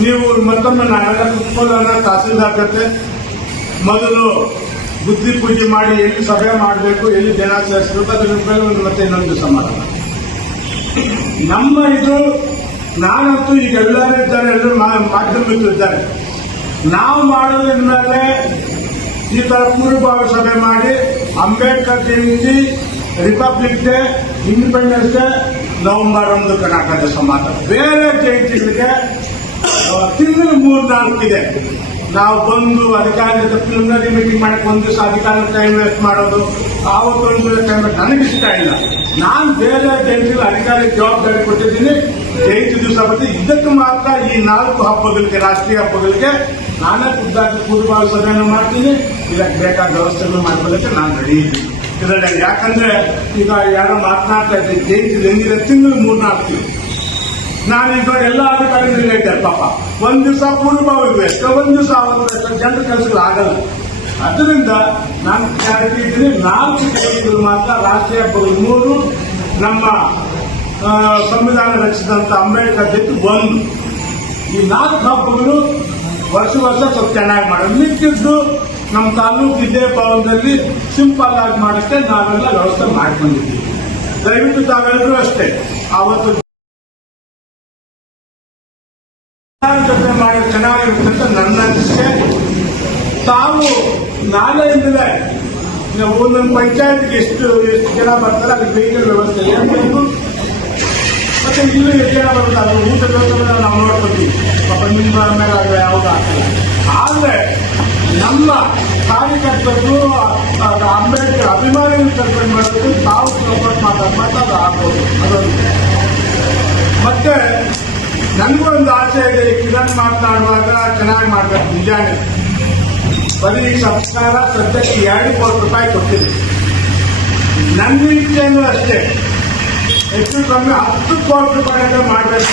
ನೀವು ಮತ್ತೊಮ್ಮೆ ನಾವೆಲ್ಲ ಕುತ್ಕೊಳ್ಳೋಣ ತಹಸೀಲ್ದಾರ್ ಜೊತೆ ಮೊದಲು ಬುದ್ಧಿ ಪೂಜೆ ಮಾಡಿ ಎಲ್ಲಿ ಸಭೆ ಮಾಡಬೇಕು, ಎಲ್ಲಿ ಜನ ಸೇರಿಸಬೇಕು, ಅದ್ರ ಮೇಲೆ ಮತ್ತೆ ಇನ್ನೊಂದು ದಿವಸ ಮಾಡೋಣ. ನಮ್ಮ ಇದು ನಾನಂತೂ ಈಗ ಎಲ್ಲರೂ ಇದ್ದಾರೆ, ಎಲ್ಲರೂ ಮಾಧ್ಯಮಿಕರು ಇದ್ದಾರೆ. ನಾವು ಮಾಡೋದ್ರ ಮೇಲೆ ಈ ತರ ಪೂರ್ವಭಾವಿ ಸಭೆ ಮಾಡಿ Ambedkar Jayanti, Republic Day, Independence Day, November 1 Karnataka ಸಮಾಜ, ಬೇರೆ ಜಯಂತಿಗಳಿಗೆ ತಿಂಗಳು 3-4 ಇದೆ. ನಾವು ಬಂದು ಅಧಿಕಾರಿಗಳ ಜೊತೆ ಪ್ರಿಲಿಮಿನರಿ ಮೀಟಿಂಗ್ ಮಾಡಕ್ಕೆ ಒಂದು ದಿವಸ ಅಧಿಕಾರಿ ಟೈಮ್ ವೇಸ್ಟ್ ಮಾಡೋದು, ಆವತ್ತೊಂದು ಟೈಮ್ ನನಗಿಷ್ಟ ಇಲ್ಲ. ನಾನು ಬೇರೆ ಜಯಂತಿಗಳು ಅಧಿಕಾರಿ ಜವಾಬ್ದಾರಿ ಕೊಟ್ಟಿದ್ದೀನಿ. ಜಯಂತಿ ದಿವಸ ಬರುತ್ತೆ. ಇದಕ್ಕೆ ಮಾತ್ರ ಈ 4 ಹಬ್ಬಗಳಿಗೆ, ರಾಷ್ಟ್ರೀಯ ಹಬ್ಬಗಳಿಗೆ ನಾನೇ ಖುದ್ದಾಗಿ ಪೂರ್ವಭಾವಿ ಸಭೆಯನ್ನು ಮಾಡ್ತೀನಿ. ಇದಕ್ಕೆ ಬೇಕಾದ ವ್ಯವಸ್ಥೆಗಳು ಮಾಡ್ಕೊಳ್ಳಕ್ಕೆ ನಾನು ರೆಡಿ ಇದ್ದೀನಿ ಇದರಲ್ಲಿ. ಯಾಕಂದ್ರೆ ಈಗ ಯಾರೋ ಮಾತನಾಡ್ತಾ ಇದ್ದೀನಿ, ಜಯಂತಿ ಹೆಂಗಿದೆ, ತಿಂಗಳು 3-4 ತಿಂಗಳು. ನಾನೀಗ ಎಲ್ಲ ಅಧಿಕಾರಿಗಳು ಹೇಳ್ತಾರೆ, ಪಾಪ ಒಂದ್ ದಿವಸ ಪೂರ್ವಭಾವಿ ಬೇಕು, ಒಂದ್ ದಿವಸ ಅವತ್ತು ಜನರ ಕೆಲಸಗಳು ಆಗಲ್ಲ. ಅದರಿಂದ ನಾನು ಕ್ಲಾರಿಟಿ ಇದ್ದೀನಿ. 4 ಜಯಂತಿಗಳು ಮಾತ್ರ ರಾಷ್ಟ್ರೀಯ ಹಬ್ಬಗಳು, 3 ನಮ್ಮ ಸಂವಿಧಾನ ರಚಿಸಿದಂತ ಅಂಬೇಡ್ಕರ್ ಜಯಂತಿ 1. ಈ 4 ಹಬ್ಬಗಳು ವರ್ಷ ಸ್ವಲ್ಪ ಚೆನ್ನಾಗಿ ಮಾಡೋದು. ಮಿಕ್ಕಿದ್ದು ನಮ್ಮ ತಾಲೂಕು ಇದೇ ಭವನದಲ್ಲಿ ಸಿಂಪಲ್ ಆಗಿ ಮಾಡಕ್ಕೆ ನಾವೆಲ್ಲ ವ್ಯವಸ್ಥೆ ಮಾಡ್ಕೊಂಡಿದ್ದೀವಿ. ದಯವಿಟ್ಟು ತಾವೆಲ್ಲರೂ ಅಷ್ಟೇ ಅವತ್ತು ಜೊತೆ ಮಾಡಿ ಚೆನ್ನಾಗಿರುತ್ತೆ ಅಂತ ನನ್ನ ಅನಿಸಿಕೆ. ತಾವು ನಾಳೆಯಿಂದಲೇ ಒಂದೊಂದು ಪಂಚಾಯತ್ಗೆ ಎಷ್ಟು ಜನ ಬರ್ತಾರೆ ಅದಕ್ಕೆ ವೆಹಿಕಲ್ ವ್ಯವಸ್ಥೆ ಏನ್ ಬೇಕು, ಮತ್ತೆ ಇಲ್ಲಿ ಎಷ್ಟು ಜನ ಬರುತ್ತೆ ಅದು ಊಟ ವ್ಯವಸ್ಥೆ ನಾವು ನೋಡ್ಕೊತೀವಿ. ಪಾಪ ನಿಮ್ಮ ಮೇಲೆ ಅದು ಯಾವುದು ಆಗ್ತಲ್ಲ. ಆದ್ರೆ ನಮ್ಮ ಕಾರ್ಯಕರ್ತರು ಅಂಬೇಡ್ಕರ್ ಅಭಿಮಾನಿಗಳು ಕರ್ಕೊಂಡು ಮಾಡೋದು ತಾವು ಸಪೋರ್ಟ್ ಮಾತಾಡ್ಬೇಕು, ಅದು ಆಗ್ಬೋದು. ಅದೊಂದು ಮತ್ತೆ ನನಗೊಂದು ಆಸೆ ಇದೆ. ಕಿರಣ್ ಮಾತನಾಡುವಾಗ ಚೆನ್ನಾಗಿ ಮಾಡ್ಬೇಕು, ನಿಜಾನೇ. ಬರೀ ಸರ್ಕಾರ ಸದ್ಯಕ್ಕೆ 2 ಕೋಟಿ ರೂಪಾಯಿ ಕೊಟ್ಟಿದೆ. ನನ್ನ ಇಚ್ಛೆನೂ ಅಷ್ಟೇ, ಹೆಚ್ಚು ಕಮ್ಮಿ 10 ಕೋಟಿ ರೂಪಾಯಿ ಮಾಡಬೇಕು.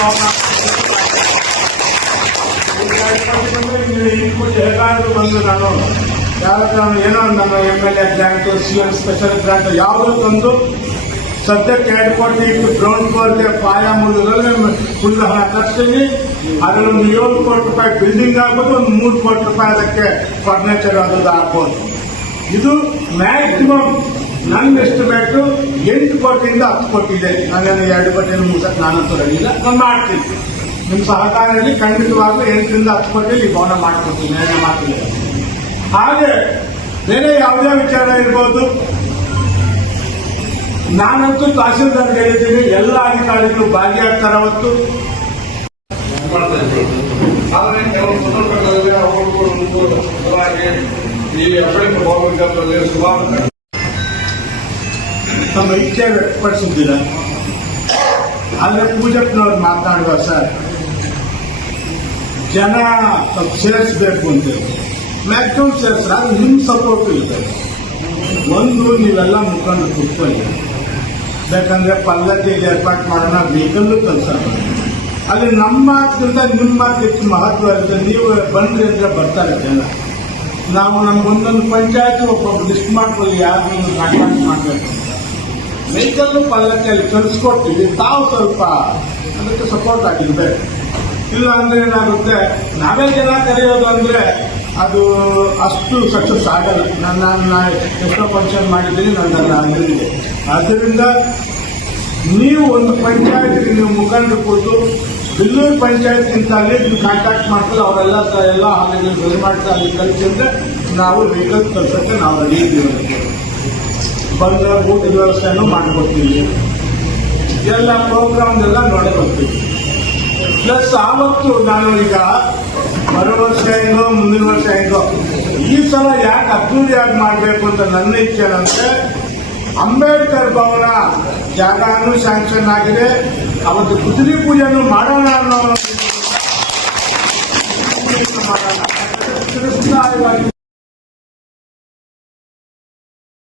ಹೇಗಾದ್ರೂ ಬಂದು ನಾನು ಯಾವ್ದಾದ್ರು ಏನೋ ನಮ್ಮ MLA grant, CM special grant ಯಾವುದೋ ತಂದು ಸದ್ಯಕ್ಕೆ 2 ಕೋಟಿ ಇಟ್ಟು ಗ್ರೌಂಡ್ ಫ್ಲೋರ್ಗೆ ಪಾಯ ಮುಗಿದ್ರೆ ಫುಲ್ ಹಣ ಖರ್ಚಿಗೆ. ಅದರಲ್ಲಿ ಒಂದು 7 ಕೋಟಿ ರೂಪಾಯಿ ಬಿಲ್ಡಿಂಗ್ ಆಗ್ಬೋದು, ಒಂದು 3 ಕೋಟಿ ರೂಪಾಯಿ ಅದಕ್ಕೆ ಫರ್ನಿಚರ್ ಅದು ಆಗ್ಬೋದು. ಇದು ಮ್ಯಾಕ್ಸಿಮಮ್ ನನ್ನ ಎಸ್ಟಿಮೇಟ್ 8 ಕೋಟಿಯಿಂದ 10 ಕೋಟಿ ಇದೆ. ನಾನೇನು 2 ಕೋಟಿಯನ್ನು ಮುಗಿಸಕ್ಕೆ ನಾನಂತೂ ರೆಡಿ ಇಲ್ಲ, ನಾನು ಮಾಡ್ತೀನಿ. ನಿಮ್ಮ ಸಹಕಾರದಲ್ಲಿ ಖಂಡಿತವಾಗ್ಲೂ 8ರಿಂದ 10 ಕೋಟಿಯಲ್ಲಿ ಈ ಭವನ ಮಾಡ್ಕೊಡ್ತೀನಿ, ನನ್ನ ಮಾತಿಲ್ಲ. ಹಾಗೆ ಬೇರೆ ಯಾವುದೇ ವಿಚಾರ ಇರ್ಬೋದು, ನಾನಂತೂ ತಹಸೀಲ್ದಾರ್ ಹೇಳಿದ್ದೀನಿ, ಎಲ್ಲ ಅಧಿಕಾರಿಗಳು ಭಾಗಿಯಾಗ್ತಾರೆ. ಅವತ್ತು ಆದರೆ ಕೆಲವು ಸಂದರ್ಭಗಳಲ್ಲಿ ಈ ಅಂಬೇಡ್ಕರ್ ಭವನದಲ್ಲಿ ಸುಮಾರು ತಮ್ಮ ಇಚ್ಛೆ ವ್ಯಕ್ತಪಡಿಸಿದ್ದೀರ. ಆದರೆ ಪೂಜಪ್ಪನವ್ರು ಮಾತನಾಡುವ ಸರ್ ಜನ ಸೇರಿಸಬೇಕು ಅಂತ ಮ್ಯಾಕ್ಸಿಮಮ್ ಸೇರಿಸ್ರೆ ಅದು ನಿಮ್ಮ ಸಪೋರ್ಟ್ ಇದೆ. ಒಂದು ನೀವೆಲ್ಲ ಮುಖಂಡರು ಕೂತ್ಕೊಳ್ಳಿ, ಬೇಕಂದ್ರೆ ಪಲ್ಲಕ್ಕಿಗೆ ಏರ್ಪಾಟ್ ಮಾಡೋಣ, ವೆಹಿಕಲ್ಲು ಕಲ್ಸೋಣ. ಅಲ್ಲಿ ನಮ್ಮ ಮಾತಿನಿಂದ ನಿಮ್ಮ ಮಾತು ಹೆಚ್ಚು ಮಹತ್ವ ಇರುತ್ತೆ. ನೀವು ಬಂದ್ರಿ ಅಂದ್ರೆ ಬರ್ತಾರೆ ಜನ. ನಾವು ನಮ್ಗೊಂದೊಂದು ಪಂಚಾಯತ್ ಒಬ್ಬೊಬ್ಬರು ಲಿಸ್ಟ್ ಮಾಡ್ಕೊಳ್ಳಿ, ಯಾರನ್ನು ಕಾಂಟ್ಯಾಕ್ಟ್ ಮಾಡಬೇಕು. ವೆಹಿಕಲ್ಲು ಪಲ್ಲಕ್ಕಿಯಲ್ಲಿ ಕಲಿಸ್ಕೊಡ್ತೀವಿ, ತಾವು ಸ್ವಲ್ಪ ಅದಕ್ಕೆ ಸಪೋರ್ಟ್ ಆಗಿರ್ಬೇಕು. ಇಲ್ಲ ಅಂದ್ರೆ ಏನಾಗುತ್ತೆ, ನಾವೇ ಜನ ಕರೆಯೋದು ಅಂದ್ರೆ ಅದು ಅಷ್ಟು ಸಕ್ಸಸ್ ಆಗಲ್ಲ. ನಾನು ಎಷ್ಟೋ ಫಂಕ್ಷನ್ ಮಾಡಿದ್ದೀನಿ, ನನ್ನ ಆಗಿರುತ್ತೆ. ಆದ್ದರಿಂದ ನೀವು ಒಂದು ಪಂಚಾಯತ್ಗೆ ನೀವು ಮುಖಂಡರು ಕೊಟ್ಟು ಬಿಲ್ಲೂರು ಪಂಚಾಯತ್ಗಿಂತ ಅಲ್ಲಿ ನೀವು ಕಾಂಟ್ಯಾಕ್ಟ್ ಮಾಡ್ಕೊಂಡು ಅವರೆಲ್ಲ ಹಾಲಿಗೆ ಬೆಲೆ ಮಾಡ್ತಾ ಅಲ್ಲಿ ಕಲಿಸಿದ್ರೆ ನಾವು ವೆಹಿಕಲ್ ಕಲ್ಸಕ್ಕೆ ನಾವು ರೆಡಿ ಇದ್ದೀವಿ. ಬಂದ ಊಟದ ವ್ಯವಸ್ಥೆಯನ್ನು ಮಾಡಿಕೊಡ್ತೀವಿ, ಎಲ್ಲ ಪ್ರೋಗ್ರಾಮ್ನೆಲ್ಲ ನೋಡಿ ಬರ್ತೀವಿ. ಪ್ಲಸ್ ಆವತ್ತು ನಾನು ಈಗ ಬರೋ ವರ್ಷ ಹೆಂಗೋ ಮುಂದಿನ ವರ್ಷ ಹೆಂಗೋ ಈ ಸಲ ಯಾಕೆ ಅದ್ದೂರಿಯಾಗಿ ಮಾಡಬೇಕು ಅಂತ ನನ್ನ ಇಚ್ಛೆ ಏನಂದ್ರೆ, ಅಂಬೇಡ್ಕರ್ ಭವನ ಜಾಗನೂ ಸ್ಯಾಂಕ್ಷನ್ ಆಗಿದೆ, ಅವತ್ತು ಕುದುರೆ ಪೂಜೆಯನ್ನು ಮಾಡೋಣ ಅನ್ನೋ